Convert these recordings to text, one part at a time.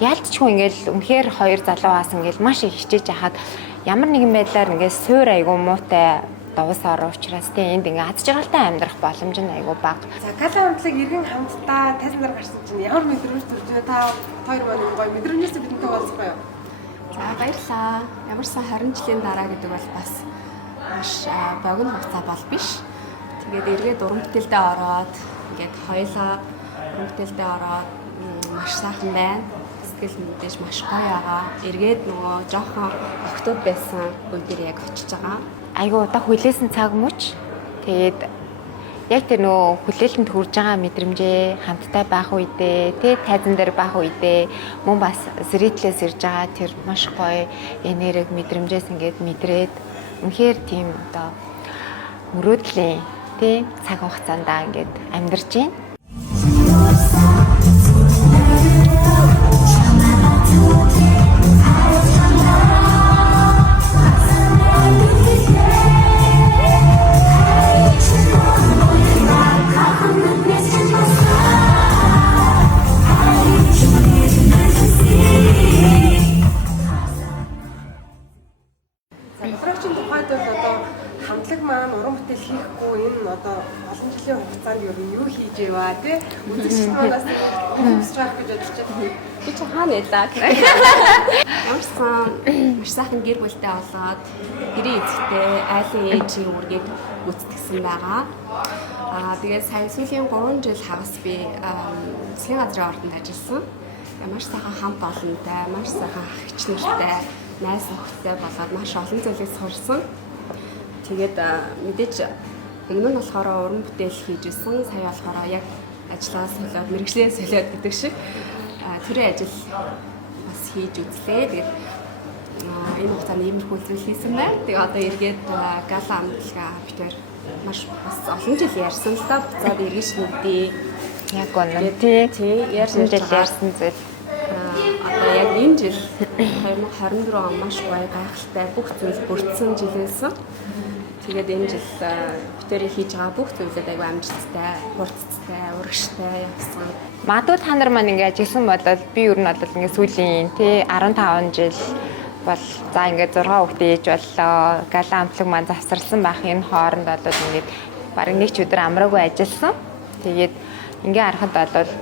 яалтчгүй ингээл үнэхээр хоёр залуугаас ингээл маш их хичээж яхад ямар нэгэн байдлаар ингээд суур айгу муутай давс ороо учраас тийм энд ингээд аз жаргалтай амьдрах боломж нь айгу бага. За гала хамтлаг иргэн хамтдаа тайзан дээр гарсан чинь ямар мэдрэмж төрж байна? Та хоёр маань гоё мэдрэмжээс бидэнтэй уулзахгүй юу? За баярлалаа. Ямар сан 20 жилийн дараа гэдэг бол бас маш богино хугацаа бол биш. Тэгээд эргээд уран бүтээлдээ ороод ингээд хоёлаа уран бүтээлдээ ороод маш сайхан байна. Сэтгэл мэдээж маш гоё байгаа. Эргээд нөгөө жоохон октод байсан үе дээр яг очиж байгаа. Айгу удаа хүлээсэн цаг мөч. Тэгээд яг тэр нөгөө хүлээлтэнд хүрж байгаа мэдрэмжээ хамтдаа байх үедээ тий тайзан дээр байх үедээ мөн бас зритлээс ирж байгаа тэр маш гоё энерги мэдрэмжээс ингээд мэдрээд үнэхээр тийм одоо мөрөөдлийн тий цаг хугацаанд ингээд амьдарч байна. Хамтлаг маань уран бүтээл хийхгүй энэ одоо олон жилийн хугацаанд юу хийж яваа тий үзэгчд манаас хүсэж байх гэж бодож байна. Би ч хаана байлаа. Ямарсан маш сайхан гэр бүлтэй болоод гэрээ эзэгтэй айлын ээжийн үргийг гүйцэтгсэн байгаа. Тэгээд сая сүүлийн 3 жил хагас би засгийн газрын ордонд ажилласан. Маш сайхан хамт олонтой, маш сайхан ах эгч нартай, найз нөхдөдтэй болоод маш олон зүйлийг сурсан. Тэгээд мэдээж өмнө нь болохоор уран бүтээл хийж исэн, сая болохоор яг ажлаа солиод, мэргэжлээ солиод гэдэг шиг төрийн ажил бас хийж үзлээ. Тэгээд энэ хугацаанд иймэрхүү зүйл хийсэн байна. Тэгээд одоо эргээд гала амтлагаа битээр маш бас олон жил ярьсан л да. Буцаад эргэж нүдээ Яг үнэ тий ярьсан зүйл. Одоо яг энэ жил 2024 он маш гоё гайхалтай бүх зүйл бүрдсэн жил байсан. Тэгээд энэ жил битэрий хийж байгаа бүх зүйлүүд аягүй амжилттай, хурцтай, урагштай явсан. Магадгүй та нар маань ингээд ажилласан бодвол би ер нь бол ингээд сүүлийн тий 15 жил бол за ингээд 6 хүүхдээ ээж боллоо. Гала амтлаг маань завсарласан байх энэ хооронд бол ингээд бараг нэг ч өдөр амраагүй ажилласан. Тэгээд ингээд харахад бол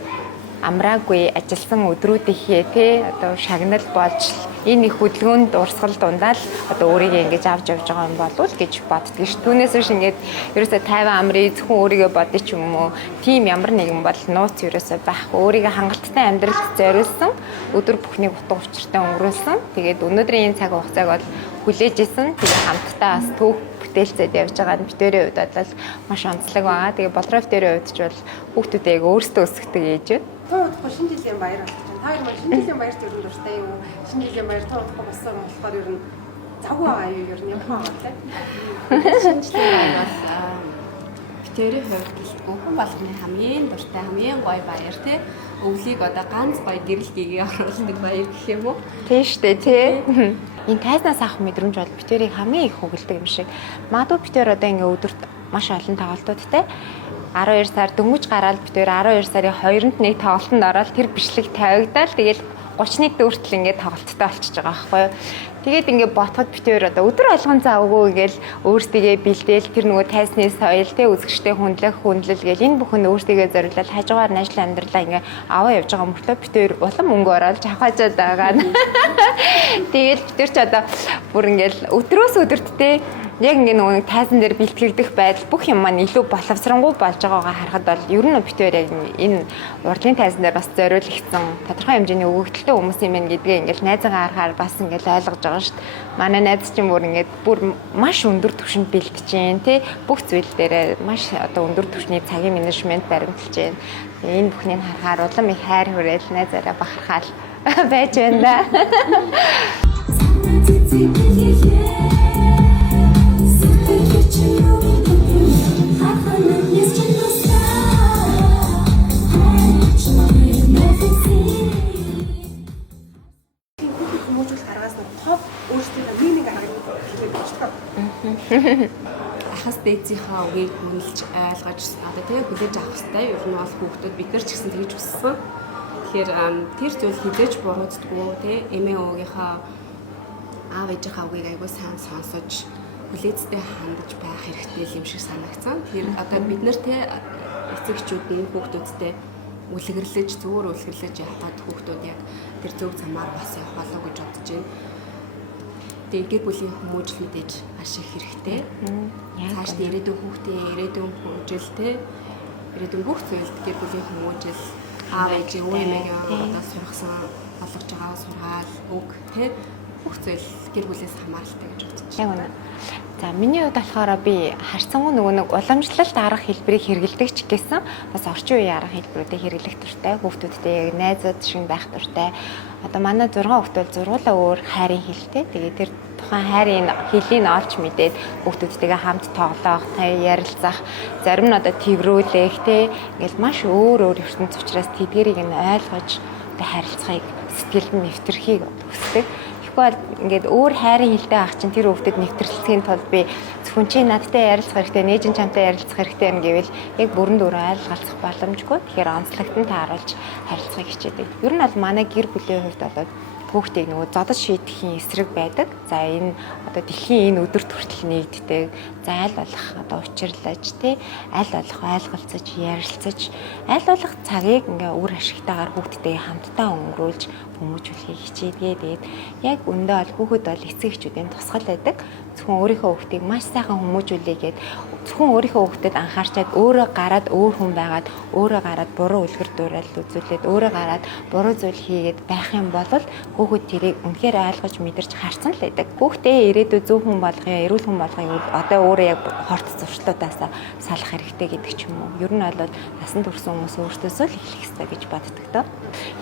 амраагүй ажилласан өдрүүдийнхээ тий одоо шагнал болж энэ их хөдөлгөөнд урсгал дундаа л одоо өөрийгөө ингэж авч явж байгаа юм болов уу гэж боддөг ш. Түүнээс биш ингээд ерөөсөө 50 амрыг зөвхөн өөрийгөө бодъё ч юм уу. Тим ямар нэгэн бол нууц ерөөсөө байхгүй. Өөрийгөө хангалттай амьдралд зориулсан, өдөр бүхнийг утга учиртай өнгөрүүлсэн. Тэгээд өнөөдрийн энэ цаг хугацааг бол хүлээж исэн. Тэгээд хамтдаа бас төв бүтээлцээд явж байгаа нь битэрийн хувьд бол маш онцлог байгаа. Тэгээд бодроо битэрийн хувьд ч бол хүүхдүүдээ өөрсдөө өсгдөг ээж байна. Тоо шинэ жилийн баяр болж байна. Та хоёр маань шинэ жилийн баярт ер нь дуртай юу? Шинэ жилийн баяр тоо болсон болохоор ер нь завгүй байгаа юу? Ер нь ямар байгаа вэ? Шинэ жилийн баяр бол битэрийн хувьд бүхэн болгоны хамгийн дуртай, хамгийн гоё баяр тий. Өвлийг одоо ганц гоё гэрэл гээгээ оруулдаг баяр гэх юм уу? Тийм шүү дээ тий. Энэ тайзнаас авах мэдрэмж бол битэрийг хамгийн их хөглөдөг юм шиг. Магадгүй битэр одоо ингээ өдөрт маш олон тоглолтуудтай 12 сар дөнгөж гараад битэр 12 сарын 2-нд нэг тоглолтод ороод тэр бичлэг тавигдаад тэгэл 31-д хүртэл ингээд тоглолттой болчихж байгаа байхгүй юу. Тэгээд ингээд ботход битэр одоо өдөр болгон завгүй ингээл өөрсдийгөө бэлдээл тэр нөгөө тайсны соёл тэ үзэгчтэй хүндлэл гээл энэ бүхэн өөрсдийгөө зориулаад хажуугаар нь ажил амьдралаа ингээ аваа явж байгаа мөртөө битэр улам мөнгө оруулж авахаажаад байгаа. Тэгээд битэр ч одоо бүр ингээл өдрөөс өдөрт тэ яг ингээ нөгөө тайзан дээр бэлтгэгдэх байдал бүх юм маань илүү боловсронгуй болж байгаагаа харахад бол ер нь битээр яг энэ урдлын тайзан дээр бас зориулагдсан тодорхой хэмжээний өгөгдөлтэй хүмүүс юм байна гэдгээ ингээл найзаагаа харахаар бас ингээл ойлгож байгаа шүү дээ. Манай найз чинь бүр маш өндөр түвшинд бэлтэж जैन тий бүх зүйл дээрээ маш одоо өндөр түвшний цагийн менежмент баримталж जैन. Энэ бүхнийг харахаар улам их хайр хүрэл найзаараа бахархаал байж байна да. Ахас дээдсийнхаа үгийг хүлээж ойлгож одоо тэгээ хүлээж авах хэрэгтэй. Ер нь бол хүүхдүүд бид нар ч гэсэн тэгж хүссэн. Тэгэхээр тэр зүйл хизээж бурууддаггүй тий эмээ өвгийнхаа аав ээжийнхаа үгийг аягүй сайн сонсож хүлээцтэй хандаж байх хэрэгтэй юм шиг санагцсан. Тэр одоо бид нар тий эцэг эхчүүд нь хүүхдүүдтэй үлгэрлэж зүгээр үлгэрлэж явхад хүүхдүүд яг тэр зөв замаар бас явах болов гэж бодож байна. Тэгээ гэр бүлийн хүмүүжил мэдээж ашиг хэрэгтэй. Цааш ирээдүйн хүүхдийн ирээдүйн хүмүүжилтэй ирээдүйн бүх зүйлд гэр бүлийн хүмүүжил аав ээжийн үе маягийн одоо сургасан болгож байгаа сургаал үг тий бүх зүйл гэр бүлээс хамааралтай гэж бодож байна. Яг үнэ. За миний хувьд болохоор би харцангуй нөгөө нэг уламжлалт арга хэлбэрийг хэрэглэдэг ч гэсэн бас орчин үеийн арга хэлбэрүүдийг хэрэглэх туфтаа хүүхдүүдтэй яг найзууд шиг байх туфтаа. Одоо манай 6 хүүхдүүд зургуулаа өөр хайрын хэлтэй. Тэгээд тэр тухайн хайрын хэлийг олж мэдээд хүүхдүүдтэйгээ хамт тоглох, ярилцах, зарим нь одоо тэрврүүлэх те ингээл маш өөр ертөнц учраас тэдгэрийг нь ойлгож одоо харилцахыг сэтгэлд нь нэвтэрхийг хүсдэг. Ингээд өөр хайрын хэлтэй ах чинь тэр хүүхдэд нэвтрэлцхийн тулд би зөвхөн чи надтай ярилцах хэрэгтэй, нээж нь чамтай ярилцах хэрэгтэй юм гэвэл яг бүрэн дүүрэн ойлголцох боломжгүй. Тэгэхээр онцлогтон тааруулж харилцахыг хичээдэг. Ер нь бол манай гэр бүлийн хувьд болоод хүүхдийг нөгөө зодож шийдэхийн эсрэг байдаг. За энэ одоо дэлхийн энэ өдөрт хүртэл нэгддэг. За аль болох одоо учирлаж тий аль болох ойлголцож, ярилцаж, аль болох цагийг ингээ үр ашигтайгаар хүүхдтэй хамтдаа өнгөрүүлж хүмүүжүүлэхийг хичээдэг. Тэгээд яг өндөө бол хүүхэд бол эцэг эхчүүдийн тусгал байдаг. Зөвхөн өөрийнхөө хүүхдийг маш сайхан хүмүүжүүлээгээд зөвхөн өөрийнхөө хүүхдэд анхаарчаад өөрөө гараад өөр хүн байгаад өөрөө гараад буруу үлгэр дуурайл үзүүлээд өөрөө гараад буруу зүйл хийгээд байх юм бол хүүхэд тэрийг үнэхээр ойлгож мэдэрч харсан л байдаг. Хүүхдээ ирээдүйд зөв хүн болгоё, эрүүл хүн болгоё одоо өөрөө яг хорт зуршлуудаасаа салах хэрэгтэй гэдэг ч юм уу. Ер нь бол насанд хүрсэн хүмүүс өөртөөсөө л эхлэх хэрэгтэй гэж боддог доо.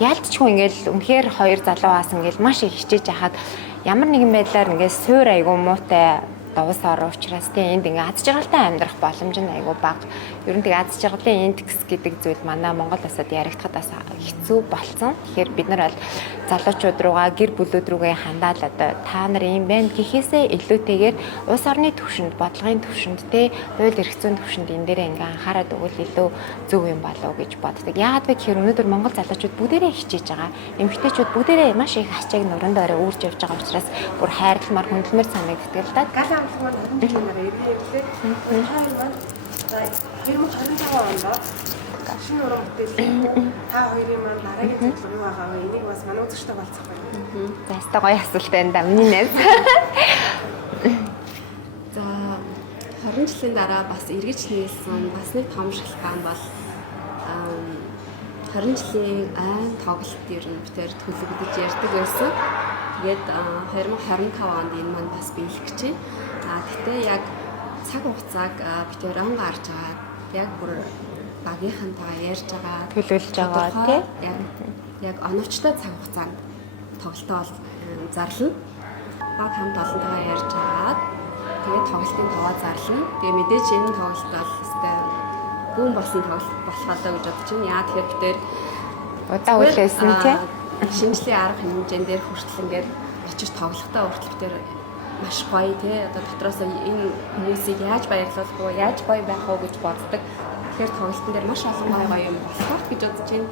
Яалтчгүй ингээл үнэхээр хоёр залуугаас ингээл маш их хичээж яхад ямар нэгэн байдлаар ингээд суур айгу муутай давс ороо учраас тийм энд ингээд аз жаргалтай амьдрах боломж нь айгу бага. Ер нь тэгээ аз жаргалын индекс гэдэг зүйл манай Монгол улсад яригдахад бас хэцүү болцсон. Тэгэхээр бид нар бол залуучууд руугаа гэр бүлүүд рүүгээ хандаад одоо та нар юм байна гэхээсээ илүүтэйгээр улс орны түвшинд, бодлогын түвшинд те хууль эрх зүйн түвшинд энэ дээрээ ингээд анхаарал өгвөл илүү зөв юм болов гэж боддог. Яагаад вэ гэхээр өнөөдөр Монгол залуучууд бүгдээрээ хичээж байгаа. Эмэгтэйчүүд бүгдээрээ маш их ачааг нуран доороо үүрж явж байгаа учраас бүр хайрламар хүндэлмэр санагддаг л да. Гал амлах маань 20 жилээр ирээ лээ. Хоёр маань 2025 онд шинэ уран бүтээл та хоёрын маань дараагийн зөвлөгөө юу байгаа вэ? Энийг бас манай үзэгчтэй болцох байна. За өстой гоё асуулт байна да. Миний найз. За 20 жилийн дараа бас эргэж нийлсэн бас нэг том шалтгаан бол 20 жилийн айн тоглолт ер нь битээр төлөвлөж ярьдаг байсан. Тэгээд 2025 онд энэ маань бас биелэх гэж байна. Гэтэ яг цаг хугацааг битээр он гарч байгаа. Яг бүр багийнхантайгаа ярьж байгаа, Төлөвлөж байгаа тий. Яг оновчтой цаг хугацаанд тоглолтоо бол зарлана. Баг хамт олонтойгоо ярьж агаад тэгээд тоглолтын таваа зарлана. Тэгээ мэдээж энэ тоглолт бол өстэй гүн болсон тоглолт болох болоо гэж бодож байна. Яа тэгэхээр битээр Удаа үлээсэн тий. Шинжлэх арга хэмжээнд дээр хүртэл ингээд очиж тоглохтой хүртэл битээр маш гоё тий. Одоо дотроос энэ хүмүүсийг яаж баярлуулах вэ? Яаж гоё байх вэ гэж боддог. Тэгэхээр тоглолтын дээр маш олон гоё юм болох гэж бодож байна.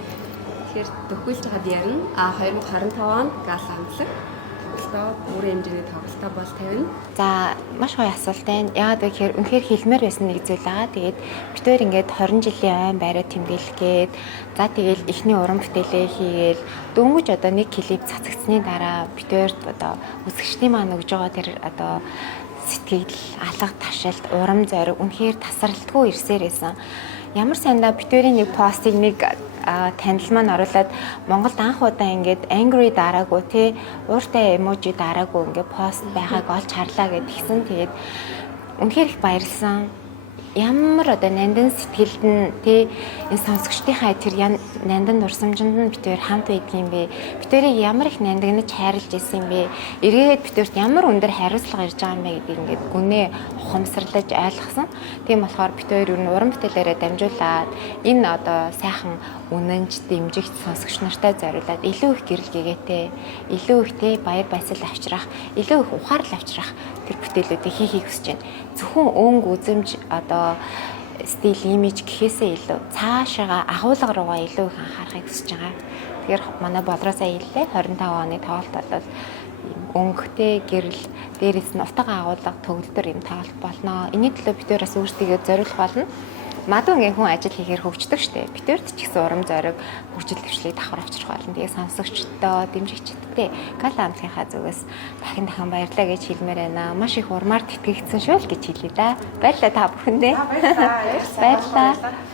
Тэгэхээр төгөөлж байгаад ярина. 2025 онд гал амтлаг тоглолтоо өөрийн хэмжээний тоглолтоо бол тавина. За маш гоё асуулт байна. Яагаад вэ гэхээр үнэхээр хэлмээр байсан нэг зүйл байгаа. Тэгээд битээр ингээд 20 жилийн айн байраа тэмдэглэгээд за тэгээд эхний уран бүтээлээ хийгээл дөнгөж одоо нэг клип цацагдсны дараа битээр одоо үзэгчдийн маань өгж байгаа тэр одоо сэтгэл, алга ташаалт, урам зориг үнэхээр тасралтгүй ирсээр байсан. Ямар сайндаа битээрийн нэг постыг нэг танил маань оруулаад Монголд анх удаа ингээд angry дараагүй тий ууртай эможи дараагүй ингээд пост байгааг олж харлаа гэдгийгсэн. Тэгээд үнэхээр их баярлсан. Ямар одоо нандин сэтгэлд нь тий энэ сонсогчдийнхаа тэр нандин дурсамжинд нь битээр хамт байдгийн бэ. Битээрийг ямар их нандинаж хайрлаж ирсэн бэ. Эргээд битээрт ямар өндөр хариуцлага ирж байгаа юм бэ гэдгийг ингээд гүнээ ухамсарлаж ойлгосон. Тийм болохоор битээр ер нь уран бүтээлээрээ дамжуулаад энэ одоо сайхан үнэнч дэмжигч сонсогч нартай зориулаад илүү их гэрэл гэгээтэй, илүү их тий баяр баясгал авчрах, илүү их ухаарл авчрах тэр бүтээлүүдийг хийхийг хүсэж байна. Зөвхөн өнгө үзэмж одоо стил имиж гэхээсээ илүү цаашаага агуулга руугаа илүү их анхаарахыг хүсэж байгаа. Тэгэхээр манай болроо сая хэллээ 25 оны тоглолт бол ийм өнгөтэй гэрэл дээрээс нь утга агуулга төгөлдөр юм тоглолт болно. Энийн төлөө бид бас өөрсдийгөө зориулах болно. Мадуугийн хүн ажил хийхээр хөгждөг штэ. Битэрд ч гэсэн урам зориг, хөгжил төвшлийг давхар авчрах болно. Тэгээ сонсогчдоо, дэмжигчдтэй Кала хамтынхаа зүгээс дахин баярлалаа гэж хэлмээр байна. Маш их урмаар тэтгэгдсэн шүү л гэж хэлье да. Баярлалаа та бүхэндээ. Баярлалаа. Баярлалаа.